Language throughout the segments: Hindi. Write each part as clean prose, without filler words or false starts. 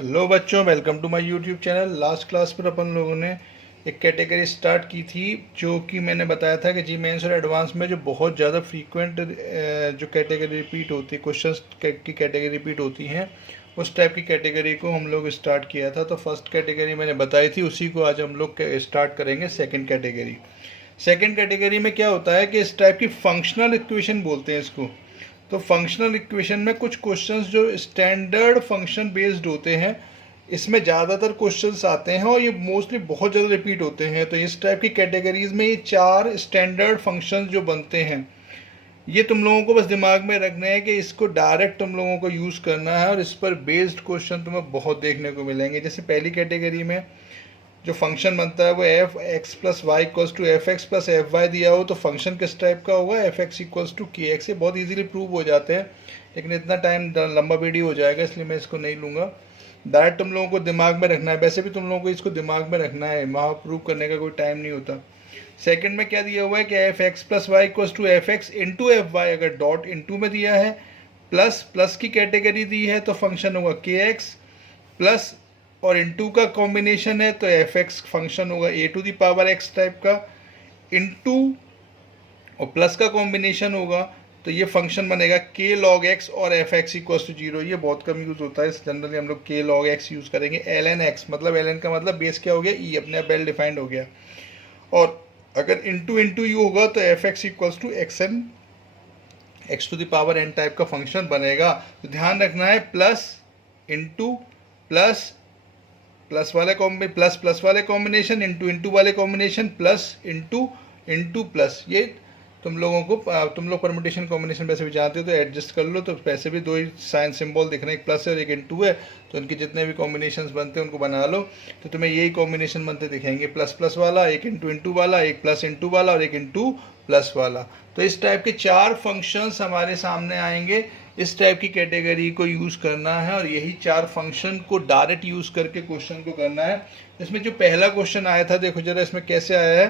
हेलो बच्चों, welcome to my YouTube channel. Last class पर अपन लोगों ने एक कैटेगरी स्टार्ट की थी जो कि मैंने बताया था कि जी मेंस और एडवांस में जो बहुत ज़्यादा फ्रीक्वेंट जो कैटेगरी रिपीट होती है, क्वेश्चंस की कैटेगरी रिपीट होती हैं, उस टाइप की कैटेगरी को हम लोग स्टार्ट किया था। तो फर्स्ट कैटेगरी मैंने बताई थी, उसी को आज हम लोग स्टार्ट करेंगे सेकेंड कैटेगरी। सेकेंड कैटेगरी में क्या होता है कि इस टाइप की फंक्शनल इक्वेशन बोलते हैं इसको। तो फंक्शनल इक्वेशन में कुछ क्वेश्चंस जो स्टैंडर्ड फंक्शन बेस्ड होते हैं, इसमें ज़्यादातर क्वेश्चंस आते हैं और ये मोस्टली बहुत ज़्यादा रिपीट होते हैं। तो इस टाइप की कैटेगरीज में ये 4 स्टैंडर्ड फंक्शंस जो बनते हैं, ये तुम लोगों को बस दिमाग में रखना है कि इसको डायरेक्ट तुम लोगों को यूज़ करना है और इस पर बेस्ड क्वेश्चन तुम्हें बहुत देखने को मिलेंगे। जैसे पहली कैटेगरी में जो फंक्शन बनता है वो f x plus y equals to F x plus f y दिया हो, तो फंक्शन किस टाइप का होगा, f x equals to k x. ये बहुत इजीली प्रूव हो जाते हैं, लेकिन इतना टाइम लंबा वीडियो हो जाएगा, इसलिए मैं इसको नहीं लूँगा। डायरेक्ट तुम लोगों को दिमाग में रखना है, वैसे भी तुम लोगों को इसको दिमाग में रखना है, वहाँ प्रूव करने का कोई टाइम नहीं होता। सेकंड में क्या दिया हुआ है कि F x plus y equals to F x into F y, अगर डॉट इंटू में दिया है, प्लस प्लस की कैटेगरी दी है तो फंक्शन होगा के एक्स, प्लस और इनटू का कॉम्बिनेशन है तो एफ एक्स फंक्शन होगा a to the power x type का, इनटू और प्लस का कॉम्बिनेशन होगा तो ये फंक्शन बनेगा के लॉग एक्स और F x equals to zero. ये बहुत कम यूज़ होता है, जनरली हम लोग के लॉग एक्स यूज़ करेंगे। एल एन एक्स मतलब एल एन का मतलब बेस क्या हो गया, ई, अपने आप वेल डिफाइंड हो गया। और अगर इंटू इंटू यू होगा तो F x equals to x n x to the power n type का फंक्शन बनेगा। तो ध्यान रखना है प्लस इंटू प्लस प्लस वाले प्लस प्लस वाले कॉम्बिनेशन, इंटू इंटू वाले combination, plus into into plus. ये तुम लोगों को तुम लोग परमुटेशन कॉम्बिनेशन वैसे भी जानते हो तो एडजस्ट कर लो। तो वैसे भी दो ही साइन सिंबल दिख रहे हैं, एक प्लस है और एक इंटू है, तो इनके जितने भी कॉम्बिनेशन बनते हैं उनको बना लो, तो तुम्हें यही कॉम्बिनेशन बनते दिखेंगे, प्लस प्लस वाला, एक इंटू इंटू वाला, एक प्लस इंटू वाला और एक इंटू प्लस वाला। तो इस टाइप के 4 फंक्शंस हमारे सामने आएंगे। इस टाइप की कैटेगरी को यूज़ करना है और यही 4 फंक्शन को डायरेक्ट यूज़ करके क्वेश्चन को करना है। इसमें जो पहला क्वेश्चन आया था, देखो जरा इसमें कैसे आया है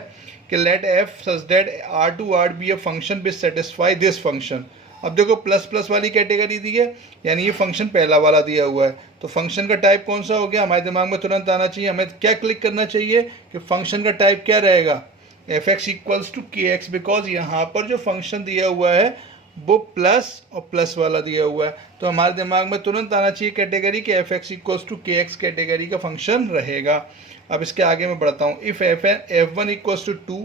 कि let f such that R to R be a function which satisfy this function. अब देखो प्लस प्लस वाली कैटेगरी दी है, यानी ये फंक्शन पहला वाला दिया हुआ है, तो फंक्शन का टाइप कौन सा हो गया, हमारे दिमाग में तुरंत आना चाहिए, हमें क्या क्लिक करना चाहिए कि फंक्शन का टाइप क्या रहेगा, F x equals to k x, because यहाँ पर जो फंक्शन दिया हुआ है वो प्लस और प्लस वाला दिया हुआ है। तो हमारे दिमाग में तुरंत आना चाहिए कैटेगरी कि F x equals to k x category का फंक्शन रहेगा। अब इसके आगे मैं बढ़ता हूँ। If f one equals to 2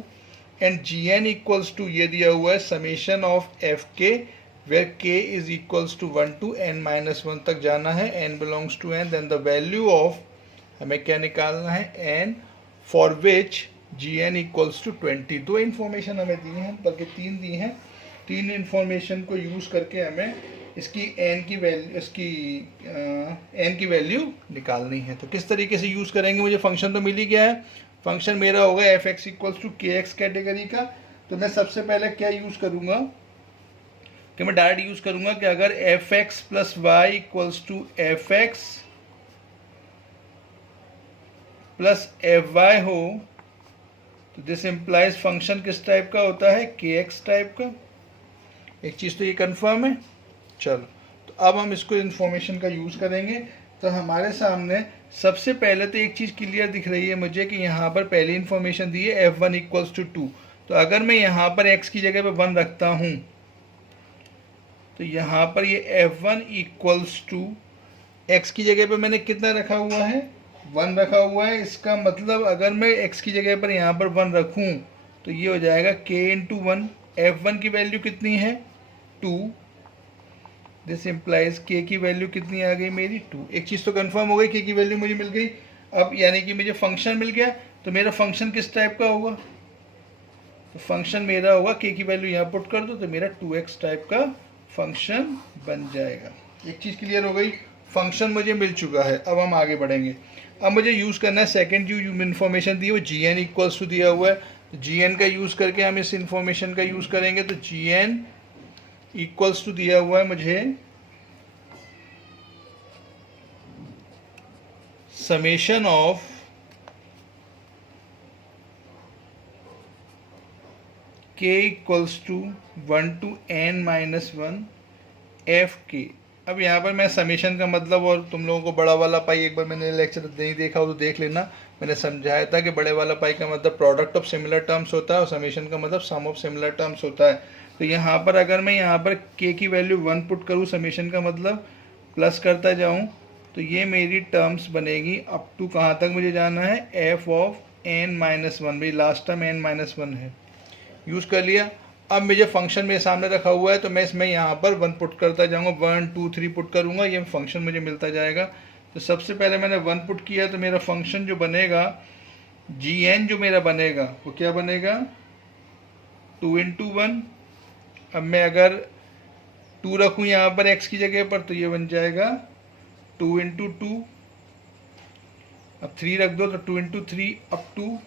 and g n equals to, ये दिया हुआ है summation of f k where k is equals to 1 to n-1 तक जाना है, n belongs to n, then the value of, हमें क्या निकालना है, n for which g n equals to 20। दो इन्फॉर्मेशन हमें दी हैं, बल्कि 3 दी हैं। 3 इन्फॉर्मेशन को यूज़ करके हमें इसकी n की वैल्यू निकालनी है। तो किस तरीके से यूज़ करेंगे, मुझे फंक्शन तो मिल ही गया है, फंक्शन मेरा होगा f x equals to k x category का। तो मैं सबसे पहले क्या यूज़ करूँगा कि मैं डायरेक्ट यूज़ करूँगा कि अगर f x plus y equals to F x plus f y हो, तो दिस इम्प्लाइज फंक्शन किस टाइप का होता है, के एक्स टाइप का। एक चीज़ तो ये कंफर्म है। चलो, तो अब हम इसको इन्फॉर्मेशन का यूज़ करेंगे। तो हमारे सामने सबसे पहले तो एक चीज़ क्लियर दिख रही है मुझे कि यहाँ पर पहली इन्फॉर्मेशन दी है एफ वन इक्वल्स टू 2। तो अगर मैं यहाँ पर x की जगह पर 1 रखता हूँ, तो यहाँ पर ये f one equals to x की जगह पर मैंने कितना रखा हुआ है, 1 रखा हुआ है। इसका मतलब अगर मैं x की जगह पर यहाँ पर 1 रखूँ तो ये हो जाएगा k इंटू 1। एफ वन की वैल्यू कितनी है, 2। दिस इम्प्लाइज के की वैल्यू कितनी आ गई मेरी, 2। एक चीज़ तो कंफर्म हो गई, के की वैल्यू मुझे मिल गई। अब यानी कि मुझे फंक्शन मिल गया, तो मेरा फंक्शन किस टाइप का होगा, तो फंक्शन मेरा होगा, के की वैल्यू यहाँ पुट कर दो तो मेरा 2x टाइप का फंक्शन बन जाएगा। एक चीज़ क्लियर हो गई, फंक्शन मुझे मिल चुका है। अब हम आगे बढ़ेंगे। अब मुझे यूज़ करना है सेकेंड जो इन्फॉर्मेशन दी है वो जी एन इक्वल्स टू दिया हुआ है, तो जी एन का यूज़ करके हम इस इन्फॉर्मेशन का यूज़ करेंगे। तो जी एन इक्वल्स टू दिया हुआ है मुझे summation of k equals to 1 to n-1 f k. अब यहाँ पर मैं समीशन का मतलब, और तुम लोगों को बड़ा वाला पाई एक बार मैंने लेक्चर नहीं देखा हो तो देख लेना, मैंने समझाया था कि बड़े वाला पाई का मतलब प्रोडक्ट ऑफ सिमिलर टर्म्स होता है और समीशन का मतलब सम ऑफ सिमिलर टर्म्स होता है। तो यहाँ पर अगर मैं यहाँ पर के की वैल्यू 1 पुट करूँ, समीशन का मतलब प्लस करता जाऊँ, तो ये मेरी टर्म्स बनेगी अप टू कहाँ तक मुझे जाना है, एफ ऑफ n-1, भाई लास्ट टर्म n-1 है, यूज़ कर लिया। अब मुझे फंक्शन मेरे सामने रखा हुआ है तो मैं इसमें यहाँ पर 1 पुट करता जाऊँगा, 1 2 3 पुट करूँगा, ये फंक्शन मुझे मिलता जाएगा। तो सबसे पहले मैंने 1 पुट किया तो मेरा फंक्शन जो बनेगा gn जो मेरा बनेगा वो क्या बनेगा, 2 × 1। अब मैं अगर 2 रखूँ यहाँ पर x की जगह पर तो ये बन जाएगा 2 × 2। अब 3 रख दो तो 2 × 3 अप टू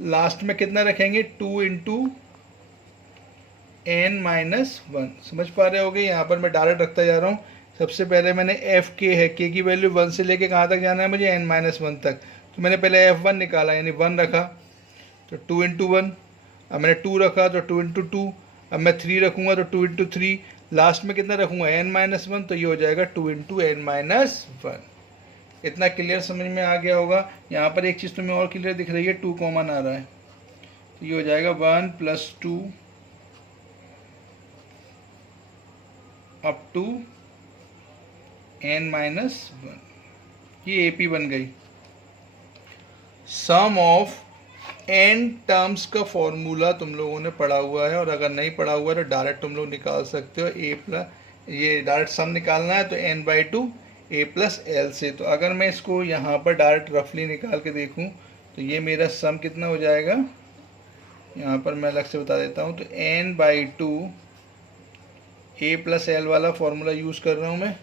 लास्ट में कितना रखेंगे, 2 × n-1। समझ पा रहे होगे, यहाँ पर मैं डायरेक्ट रखता जा रहा हूँ। सबसे पहले मैंने एफ के है, के की वैल्यू 1 से लेके कहाँ तक जाना है मुझे, n-1 तक। तो मैंने पहले f1 निकाला यानी 1 रखा तो 2 × 1। अब मैंने 2 रखा तो 2 × 2। अब मैं 3 रखूँगा तो 2 × 3। लास्ट में कितना रखूँगा, n-1, तो ये हो जाएगा 2 × n-1। इतना क्लियर समझ में आ गया होगा। यहाँ पर एक चीज़ तुम्हें और क्लियर दिख रही है, 2 कॉमन आ रहा है तो ये हो जाएगा 1 + 2 अप टू n-1। ये AP बन गई। सम ऑफ n टर्म्स का फॉर्मूला तुम लोगों ने पढ़ा हुआ है, और अगर नहीं पढ़ा हुआ है तो डायरेक्ट तुम लोग निकाल सकते हो। ये डायरेक्ट सम निकालना है तो n/2 a+l से। तो अगर मैं इसको यहाँ पर डायरेक्ट रफली निकाल के देखूँ तो ये मेरा सम कितना हो जाएगा, यहाँ पर मैं अलग से बता देता हूँ। तो n/2 a+l वाला फॉर्मूला यूज़ कर रहा हूँ मैं।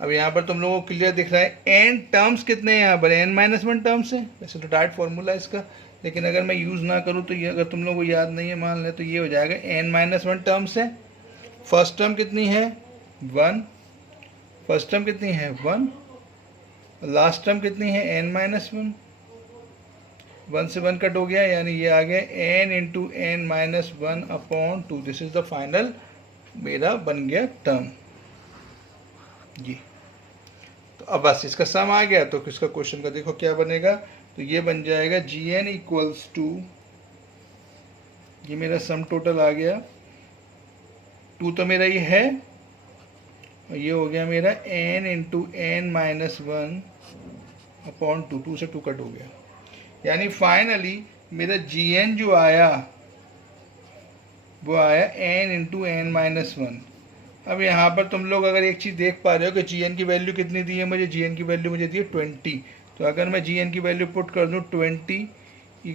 अब यहाँ पर तुम लोगों को क्लियर दिख रहा है n टर्म्स कितने हैं यहाँ पर, n-1 टर्म्स है। वैसे तो डायरेक्ट फॉर्मूला है इसका, लेकिन अगर मैं यूज़ ना करूँ तो ये, अगर तुम लोगों को याद नहीं है मान ले, तो ये हो जाएगा n-1 टर्म्स है। फर्स्ट टर्म कितनी है 1, फर्स्ट टर्म कितनी है 1, लास्ट टर्म कितनी है n-1। 1 से 1 कट हो गया यानी ये आ गया n × n-1/2। This is the final मेरा बन गया टर्म जी। तो अब बस इसका सम आ गया तो इसका क्वेश्चन का देखो क्या बनेगा। तो ये बन जाएगा gn = ये मेरा सम टोटल आ गया, 2 तो मेरा ये है, और ये हो गया मेरा n × n-1/2। 2 से 2 कट हो गया यानी फाइनली मेरा gn जो आया वो आया n × n-1। अब यहाँ पर तुम लोग अगर एक चीज़ देख पा रहे हो कि gn की वैल्यू कितनी दी है मुझे, gn की वैल्यू मुझे दी है 20। तो अगर मैं gn की वैल्यू पुट कर दूँ 20 =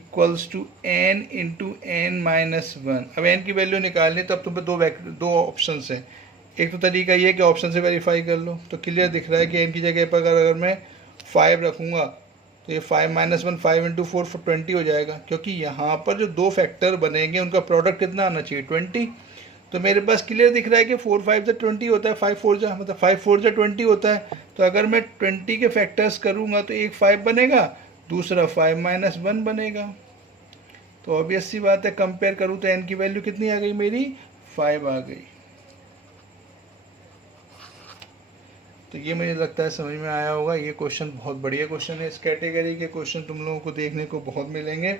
n × n-1। अब n की वैल्यू निकालनी तो अब तुम पे दो ऑप्शन हैं। एक तो तरीका ये कि ऑप्शन से वेरीफाई कर लो, तो क्लियर दिख रहा है कि n की जगह पर अगर मैं 5 रखूँगा तो ये 5 - 1 5 × 4 20 हो जाएगा, क्योंकि यहाँ पर जो दो फैक्टर बनेंगे उनका प्रोडक्ट कितना आना चाहिए 20। तो मेरे पास क्लियर दिख रहा है कि 4 5 से 20 होता है, 5 4 जा मतलब 5 4 से 20 होता है। तो अगर मैं 20 के फैक्टर्स करूँगा तो एक 5 बनेगा, दूसरा 5 - 1 बनेगा। तो ऑब्वियस सी बात है, कंपेयर करूँ तो n की वैल्यू कितनी आ गई मेरी, 5 आ गई। तो ये मुझे लगता है समझ में आया होगा। ये क्वेश्चन बहुत बढ़िया क्वेश्चन है। इस कैटेगरी के क्वेश्चन तुम लोगों को देखने को बहुत मिलेंगे,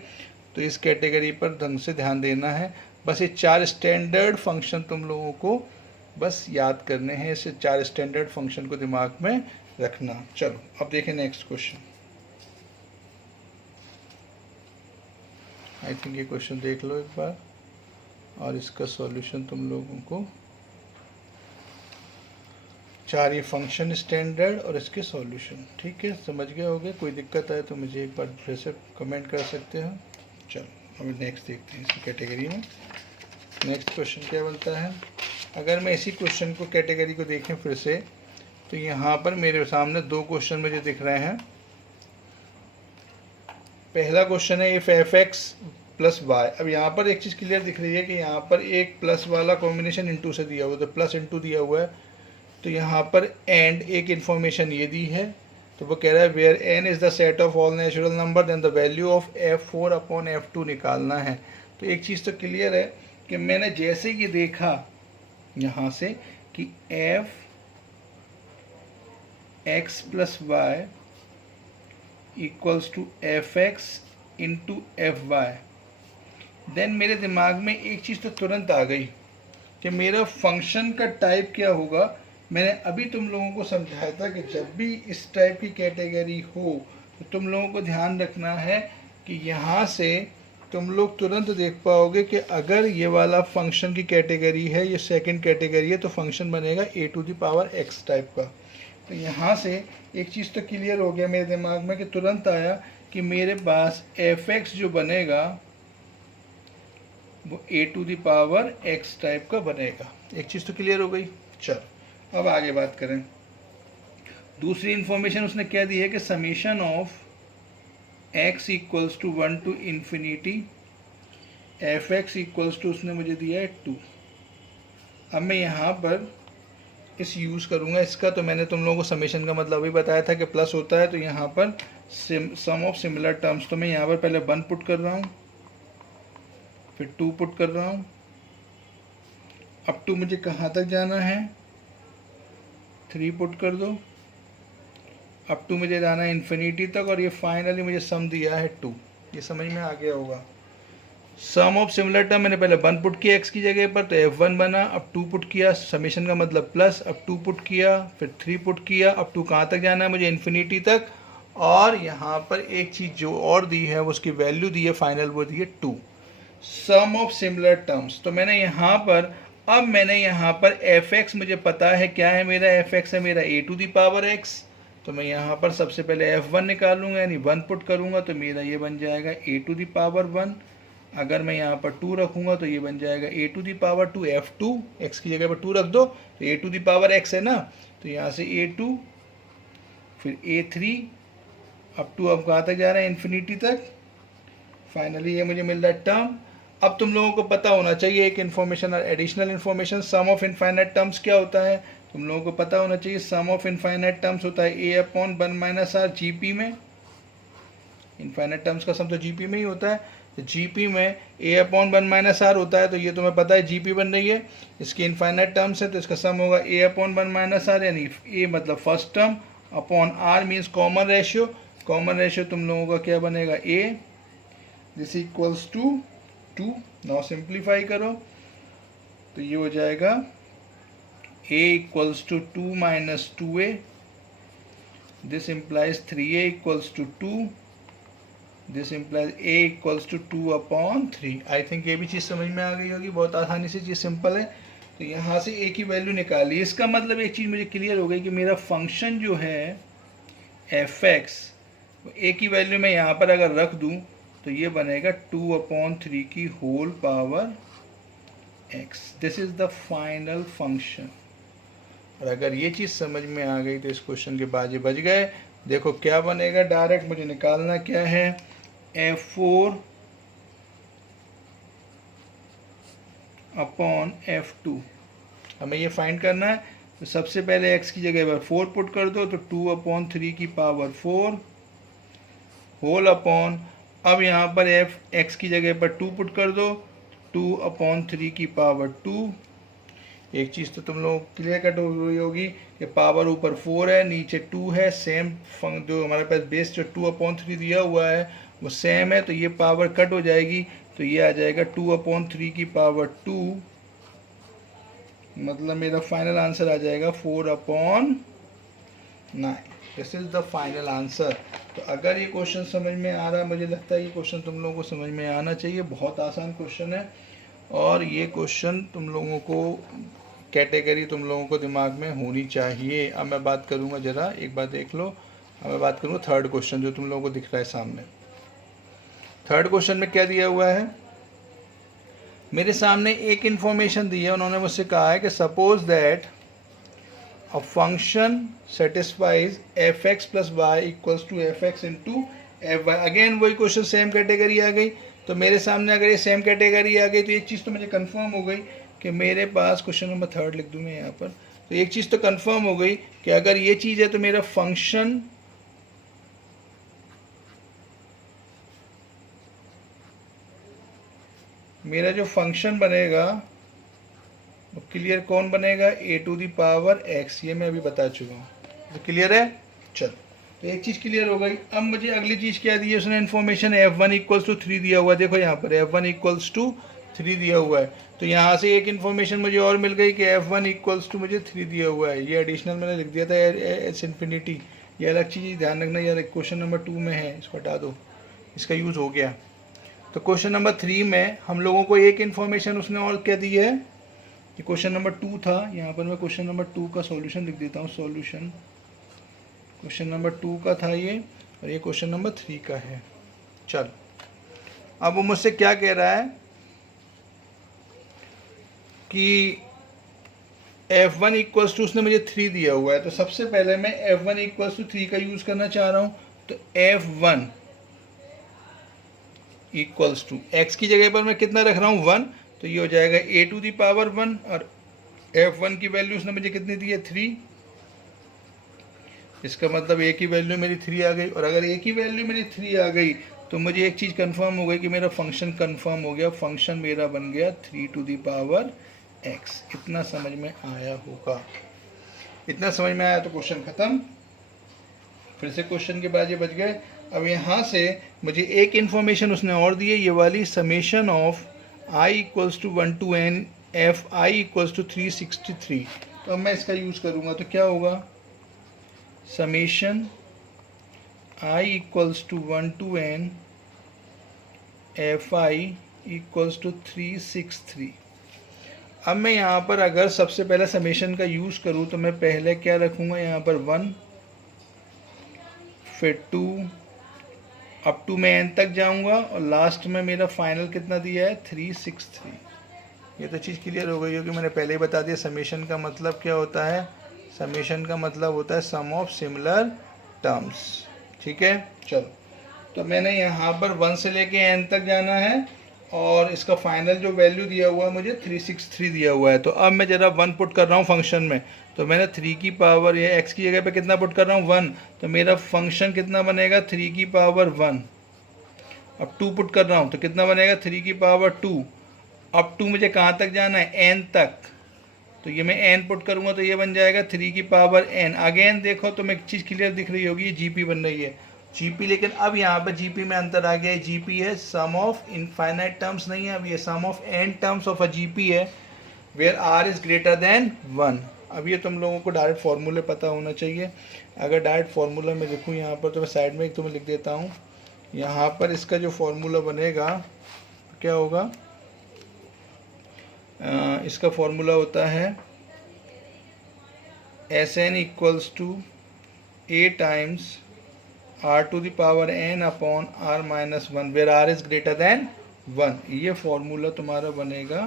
तो इस कैटेगरी पर ढंग से ध्यान देना है। बस ये 4 स्टैंडर्ड फंक्शन तुम लोगों को बस याद करने हैं, इस 4 स्टैंडर्ड फंक्शन को दिमाग में रखना। चलो अब देखें नेक्स्ट क्वेश्चन। आई थिंक ये क्वेश्चन देख लो एक बार, और इसका सॉल्यूशन तुम लोगों को 4 ये फंक्शन स्टैंडर्ड और इसके सॉल्यूशन, ठीक है, समझ गए होगे। कोई दिक्कत आए तो मुझे एक बार फिर से कमेंट कर सकते हो। चलो अब नेक्स्ट देखते हैं इसी कैटेगरी में। नेक्स्ट क्वेश्चन क्या बनता है। अगर मैं इसी क्वेश्चन को कैटेगरी को देखें फिर से, तो यहाँ पर मेरे सामने 2 क्वेश्चन मुझे दिख रहे हैं। पहला क्वेश्चन है इफ f(x + y)। अब यहाँ पर एक चीज़ क्लियर दिख रही है कि यहाँ पर एक प्लस वाला कॉम्बिनेशन इंटू से दिया हुआ है, तो प्लस इंटू दिया हुआ है। तो यहाँ पर एंड एक इन्फॉर्मेशन ये दी है, तो वो कह रहा है where n is the set of all natural number then the value of f4/f2 निकालना है। तो एक चीज़ तो क्लियर है कि मैंने जैसे कि देखा यहाँ से कि f x plus y equals to F x into F y. Then मेरे दिमाग में एक चीज़ तो तुरंत आ गई कि मेरा फंक्शन का टाइप क्या होगा। मैंने अभी तुम लोगों को समझाया था कि जब भी इस टाइप की कैटेगरी हो तो तुम लोगों को ध्यान रखना है कि यहाँ से तुम लोग तुरंत देख पाओगे कि अगर ये वाला फंक्शन की कैटेगरी है, ये सेकंड कैटेगरी है, तो फंक्शन बनेगा a to the power x type का। तो यहाँ से एक चीज़ तो क्लियर हो गया मेरे दिमाग में कि तुरंत आया कि मेरे पास एफ एक्स जो बनेगा वो a to the power x type का बनेगा। एक चीज़ तो क्लियर हो गई। चल अब आगे बात करें। दूसरी इंफॉर्मेशन उसने क्या दी है कि summation of x equals to 1 to infinity f x equals to उसने मुझे दिया है 2। अब मैं यहाँ पर इस यूज़ करूँगा इसका। तो मैंने तुम लोगों को समीशन का मतलब भी बताया था कि प्लस होता है, तो यहाँ पर सम ऑफ सिमिलर टर्म्स। तो मैं यहाँ पर पहले 1 पुट कर रहा हूँ, फिर 2 पुट कर रहा हूँ। अब टू मुझे कहाँ तक जाना है, 3 पुट कर दो। अब टू मुझे जाना है इन्फिनिटी तक, और ये फाइनली मुझे सम दिया है 2। ये समझ में आ गया होगा। सम ऑफ सिमिलर टर्म मैंने पहले 1 पुट किया x की जगह पर, तो f1 बना। अब 2 पुट किया, समीशन का मतलब प्लस। अब 2 पुट किया, फिर 3 पुट किया। अब 2 कहाँ तक जाना है मुझे, इन्फिनिटी तक। और यहाँ पर एक चीज़ जो और दी है वो उसकी वैल्यू दी है फाइनल, वो दी है 2। सम ऑफ सिमिलर टर्म्स। तो मैंने यहाँ पर एफ एक्स मुझे पता है क्या है, मेरा एफ एक्स है मेरा ए टू द पावर एक्स। तो मैं यहाँ पर सबसे पहले f1 निकालूंगा, यानी 1 पुट करूँगा, तो मेरा ये बन जाएगा ए टू द पावर 1। अगर मैं यहाँ पर 2 रखूँगा तो ये बन जाएगा a to the power 2 f2। x की जगह पर 2 रख दो तो ए टू द पावर x है ना, तो यहाँ से a2 फिर a3 अब 2 अब कहाँ तक जा रहा है, इन्फिनिटी तक। फाइनली ये मुझे मिल रहा है टर्म। अब तुम लोगों को पता होना चाहिए एक इन्फॉर्मेशन और additional information, sum of infinite terms क्या होता है तुम लोगों को पता होना चाहिए। सम ऑफ इनफाइनाइट टर्म्स होता है a upon 1 minus r GP में। इनफाइनाइट टर्म्स का सम तो जीपी में ही होता है, तो जीपी में a अपॉन 1 माइनस आर होता है। तो ये तुम्हें पता है जीपी बन रही है, इसकी इनफाइनाइट टर्म्स है, तो इसका सम होगा a अपॉन 1 माइनस आर, यानी a मतलब first term upon r means common ratio. Common ratio तुम लोगों का क्या बनेगा, a this equals to 2। Now simplify करो तो ये हो जाएगा a equals to 2 minus 2a, this implies 3a equals to 2, this implies a equals to 2 upon 3। I think ये भी चीज़ समझ में आ गई होगी, बहुत आसानी से चीज़ सिंपल है। तो यहाँ से a की वैल्यू निकाली। इसका मतलब एक चीज़ मुझे क्लियर हो गई कि मेरा फंक्शन जो है एफ एक्स, a की वैल्यू मैं यहाँ पर अगर रख दूँ तो ये बनेगा 2 अपॉन 3 की whole power x। This is the final function. और अगर ये चीज़ समझ में आ गई तो इस क्वेश्चन के बाजे बज गए। देखो क्या बनेगा, डायरेक्ट मुझे निकालना क्या है, f4 अपॉन f2। हमें ये फाइंड करना है। तो सबसे पहले x की जगह पर 4 पुट कर दो, तो 2 अपॉन 3 की पावर 4 होल अपॉन, अब यहाँ पर x की जगह पर 2 पुट कर दो, 2 अपॉन 3 की पावर 2। एक चीज़ तो तुम लोग क्लियर कट हुई होगी कि पावर ऊपर 4 है नीचे 2 है, सेम जो हमारे पास बेस जो 2 अपॉन 3 दिया हुआ है वो सेम है, तो ये पावर कट हो जाएगी, तो ये आ जाएगा 2 अपॉन 3 की पावर 2। मतलब मेरा फाइनल आंसर आ जाएगा 4 upon 9। This is the final answer. तो अगर ये क्वेश्चन समझ में आ रहा है, मुझे लगता है ये क्वेश्चन तुम लोगों को समझ में आना चाहिए। बहुत आसान क्वेश्चन है, और ये क्वेश्चन तुम लोगों को कैटेगरी तुम लोगों को दिमाग में होनी चाहिए। अब मैं बात करूँगा, ज़रा एक बार देख लो। अब मैं बात करूँगा थर्ड क्वेश्चन जो तुम लोगों को दिख रहा है सामने। थर्ड क्वेश्चन में क्या दिया हुआ है, मेरे सामने एक इन्फॉर्मेशन दी है। उन्होंने मुझसे कहा है कि suppose that a function satisfies f x plus y equals to F x into F y. Again वही क्वेश्चन, सेम कैटेगरी आ गई। तो मेरे सामने अगर ये सेम कैटेगरी आ गई तो एक चीज़ तो मुझे कंफर्म हो गई कि मेरे पास, क्वेश्चन नंबर 3 लिख दूँ मैं यहाँ पर, तो एक चीज़ तो कंफर्म हो गई कि अगर ये चीज़ है तो मेरा फंक्शन मेरा जो फंक्शन बनेगा वो क्लियर कौन बनेगा, a to the power x. ये मैं अभी बता चुका हूँ। तो क्लियर है। चल, तो एक चीज़ क्लियर हो गई। अब मुझे अगली चीज़ क्या दी है उसने, इन्फॉर्मेशन F1 इक्वल्स टू 3 दिया हुआ है। देखो यहाँ पर F1 इक्वल्स टू 3 दिया हुआ है। तो यहाँ से एक इन्फॉर्मेशन मुझे और मिल गई कि F1 इक्वल्स टू मुझे 3 दिया हुआ है। ये एडिशनल मैंने लिख दिया था एस इन्फिनिटी, ये अलग चीज़ ध्यान रखना यार, क्वेश्चन नंबर 2 में है, इसको हटा दो, इसका यूज़ हो गया। तो क्वेश्चन नंबर 3 में हम लोगों को एक इन्फॉर्मेशन उसने और क्या दी है, कि क्वेश्चन नंबर 2 था, यहाँ पर मैं क्वेश्चन नंबर 2 का सॉल्यूशन लिख देता हूँ। सॉल्यूशन क्वेश्चन नंबर 2 का था ये, और ये क्वेश्चन नंबर 3 का है। चल, अब वो मुझसे क्या कह रहा है कि F1 इक्वल्स टू, उसने मुझे 3 दिया हुआ है। तो सबसे पहले मैं F1 इक्वल्स टू 3 का यूज़ करना चाह रहा हूँ। तो F1 इक्वल्स टू x की जगह पर मैं कितना रख रहा हूँ 1, तो ये हो जाएगा a टू दी पावर 1, और F1 की वैल्यू उसने मुझे कितनी दी है 3। इसका मतलब a की वैल्यू मेरी 3 आ गई, और अगर a की वैल्यू मेरी 3 आ गई तो मुझे एक चीज़ कंफर्म हो गई कि मेरा फंक्शन कंफर्म हो गया, फंक्शन मेरा बन गया 3 टू दी पावर x। इतना समझ में आया होगा, इतना समझ में आया तो क्वेश्चन खत्म। फिर से क्वेश्चन के बाद ये बच गए। अब यहाँ से मुझे एक इन्फॉर्मेशन उसने और दी है, ये वाली summation of i equals to 1 to n f i equals to 363। तो अब मैं इसका यूज़ करूँगा तो क्या होगा, summation i equals to 1 to n f i equals to 363। अब मैं यहाँ पर अगर सबसे पहले समेशन का यूज़ करूँ तो मैं पहले क्या रखूँगा, यहाँ पर 1, फिर 2, अप टू मैं n तक जाऊँगा, और लास्ट में मेरा फाइनल कितना दिया है 363। ये तो चीज़ क्लियर हो गई होगी, मैंने पहले ही बता दिया समेशन का मतलब क्या होता है। समेशन का मतलब होता है सम ऑफ सिमिलर टर्म्स, ठीक है। चलो, तो मैंने यहाँ पर 1 से लेके n तक जाना है, और इसका फाइनल जो वैल्यू दिया हुआ है मुझे 363 दिया हुआ है। तो अब मैं ज़रा 1 पुट कर रहा हूँ फंक्शन में, तो मैंने 3 की पावर, ये x की जगह पे कितना पुट कर रहा हूँ 1, तो मेरा फंक्शन कितना बनेगा 3 की पावर 1। अब 2 पुट कर रहा हूँ तो कितना बनेगा 3 की पावर 2। अब 2 मुझे कहाँ तक जाना है n तक, तो ये मैं n पुट करूँगा तो ये बन जाएगा 3 की पावर n। अगेन देखो तो मैं एक चीज़ क्लियर दिख रही होगी, ये जीपी बन रही है जीपी, लेकिन अब यहाँ पर जीपी में अंतर आ गया है। जीपी है सम ऑफ इनफाइनाइट टर्म्स नहीं है, अब ये sum of n terms of a GP है, where r is greater than 1। अब ये तुम लोगों को डायरेक्ट फार्मूले पता होना चाहिए। अगर डायरेक्ट फार्मूला मैं लिखूँ यहाँ पर, तो मैं साइड में एक तुम्हें लिख देता हूँ। यहाँ पर इसका जो फार्मूला बनेगा क्या होगा, इसका फॉर्मूला होता है Sn equals to a times r to the power n upon r minus 1, where r is greater than 1। ये फॉर्मूला तुम्हारा बनेगा,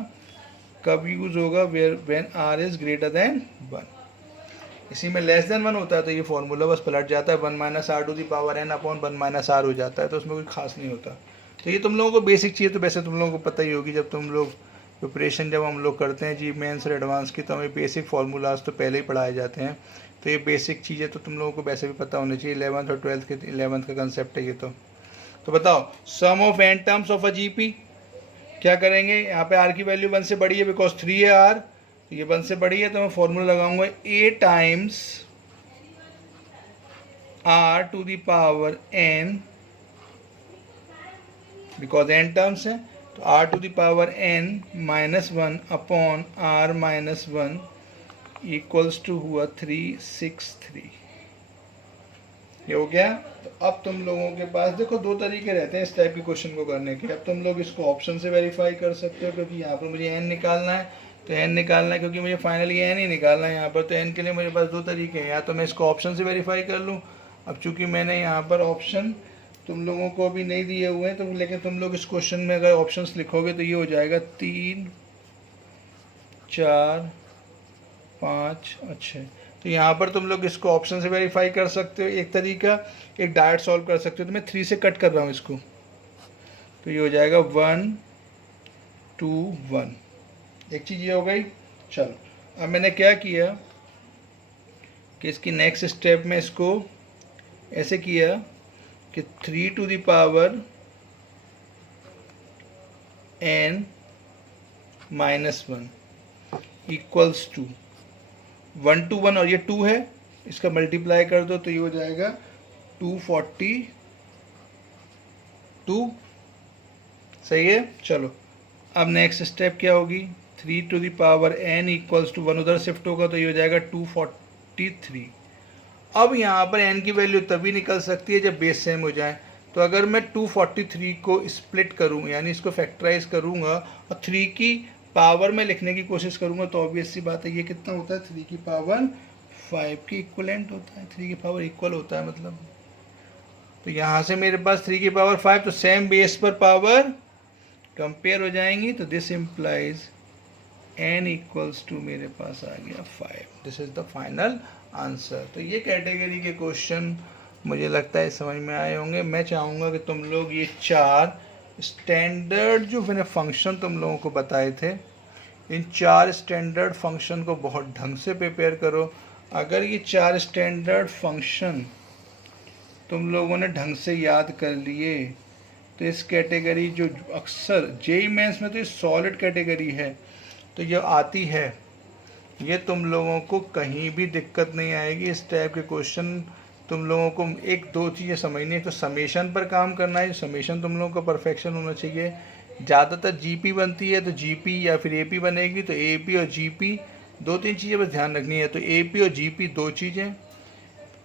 कब यूज़ होगा, where when r is greater than 1। इसी में लेस देन 1 होता है तो ये फॉर्मूला बस पलट जाता है, 1 minus r to the power n upon 1 minus r हो जाता है, तो उसमें कोई खास नहीं होता। तो ये तुम लोगों को बेसिक चीज़ तो वैसे तुम लोगों को पता ही होगी, जब तुम लोग प्रिपरेशन जब हम लोग करते हैं जी मेंस और एडवांस की, तो हमें बेसिक फार्मूलाज तो पहले ही पढ़ाए जाते हैं। तो ये बेसिक चीज़ें तो तुम लोगों को वैसे भी पता होनी चाहिए, 11th और 12th के 11th का कंसेप्ट है ये। तो बताओ sum of n terms of a GP क्या करेंगे, यहाँ पे r की वैल्यू 1 से बड़ी है बिकॉज 3 है r, तो ये 1 से बड़ी है तो मैं फॉर्मूला लगाऊंगा a times r to the power n, because n terms है, तो r to the power n minus 1 upon r minus 1 equals to हुआ 363। ये हो गया। तो अब तुम लोगों के पास देखो दो तरीके रहते हैं इस टाइप के क्वेश्चन को करने के। अब तुम लोग इसको ऑप्शन से वेरीफाई कर सकते हो, क्योंकि यहाँ पर मुझे n निकालना है, तो n निकालना है क्योंकि मुझे फाइनली n ही निकालना है यहाँ पर, तो n के लिए मेरे पास दो तरीके हैं, या तो मैं इसको ऑप्शन से वेरीफाई कर लूँ। अब चूँकि मैंने यहाँ पर ऑप्शन तुम लोगों को अभी नहीं दिए हुए हैं, तो लेकिन तुम लोग इस क्वेश्चन में अगर ऑप्शंस लिखोगे तो ये हो जाएगा 3, 4, 5 और 6। तो यहाँ पर तुम लोग इसको ऑप्शन से वेरीफाई कर सकते हो एक तरीका, एक डायरेक्ट सॉल्व कर सकते हो। तो मैं 3 से कट कर रहा हूँ इसको, तो ये हो जाएगा 1, 2, 1। एक चीज़ ये हो गई। चलो, अब मैंने क्या किया कि इसकी नेक्स्ट स्टेप में इसको ऐसे किया कि 3 to the power n minus 1 equals to 1 to 1, और ये 2 है इसका मल्टीप्लाई कर दो तो ये हो जाएगा 242। सही है। चलो अब नेक्स्ट स्टेप क्या होगी, 3 to the power n equals to 1 उधर शिफ्ट होगा तो ये हो जाएगा 243। अब यहाँ पर n की वैल्यू तभी निकल सकती है जब बेस सेम हो जाए। तो अगर मैं 243 को स्प्लिट करूँ यानी इसको फैक्टराइज करूँगा और 3 की पावर में लिखने की कोशिश करूँगा तो ऑब्वियस सी बात है ये कितना होता है, 3 की पावर 5 की इक्वलेंट होता है, 3 की पावर इक्वल होता है मतलब। तो यहाँ से मेरे पास 3 की पावर 5 तो सेम बेस पर पावर कंपेयर हो जाएंगी। तो this implies n equals to मेरे पास आ गया 5। This is the final answer. तो ये कैटेगरी के क्वेश्चन मुझे लगता है समझ में आए होंगे। मैं चाहूँगा कि तुम लोग ये 4 स्टैंडर्ड जो मैंने फंक्शन तुम लोगों को बताए थे, इन 4 स्टैंडर्ड फंक्शन को बहुत ढंग से प्रिपेयर करो। अगर ये 4 स्टैंडर्ड फंक्शन तुम लोगों ने ढंग से याद कर लिए तो इस कैटेगरी जो अक्सर जेईई मेंस में तो ये सॉलिड कैटेगरी है, तो ये आती है, ये तुम लोगों को कहीं भी दिक्कत नहीं आएगी। इस टाइप के क्वेश्चन तुम लोगों को एक दो चीज़ें समझनी है। तो समेशन पर काम करना है, समेशन तुम लोगों का परफेक्शन होना चाहिए। ज़्यादातर जीपी बनती है तो जीपी या फिर एपी बनेगी, तो एपी और जीपी 2-3 चीज़ें बस ध्यान रखनी है। तो एपी और जीपी 2 चीज़ें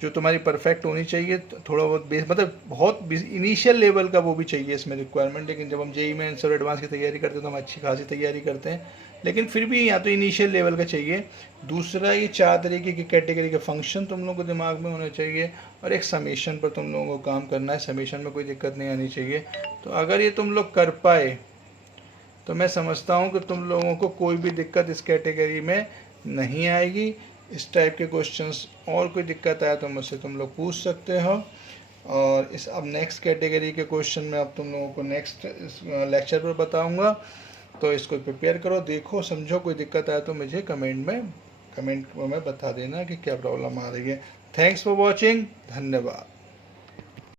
जो तुम्हारी परफेक्ट होनी चाहिए। थोड़ा बहुत बेस मतलब बहुत इनिशियल लेवल का वो भी चाहिए इसमें रिक्वायरमेंट, लेकिन जब हम जेईई मेंस और एडवांस की तैयारी करते हैं तो हम अच्छी खासी तैयारी करते हैं, लेकिन फिर भी या तो इनिशियल लेवल का चाहिए। दूसरा, ये 4 तरीके की कैटेगरी के फंक्शन तुम लोगों को दिमाग में होने चाहिए और एक समेशन पर तुम लोगों को काम करना है। समेशन में कोई दिक्कत नहीं आनी चाहिए। तो अगर ये तुम लोग कर पाए तो मैं समझता हूँ कि तुम लोगों को कोई भी दिक्कत इस कैटेगरी में नहीं आएगी। इस टाइप के क्वेश्चंस और कोई दिक्कत आया तो मुझसे तुम लोग पूछ सकते हो। और इस अब नेक्स्ट कैटेगरी के क्वेश्चन मैं अब तुम लोगों को नेक्स्ट लेक्चर पर बताऊंगा। तो इसको प्रिपेयर करो, देखो, समझो। कोई दिक्कत आया तो मुझे कमेंट में बता देना कि क्या प्रॉब्लम आ रही है। Thanks for watching. धन्यवाद।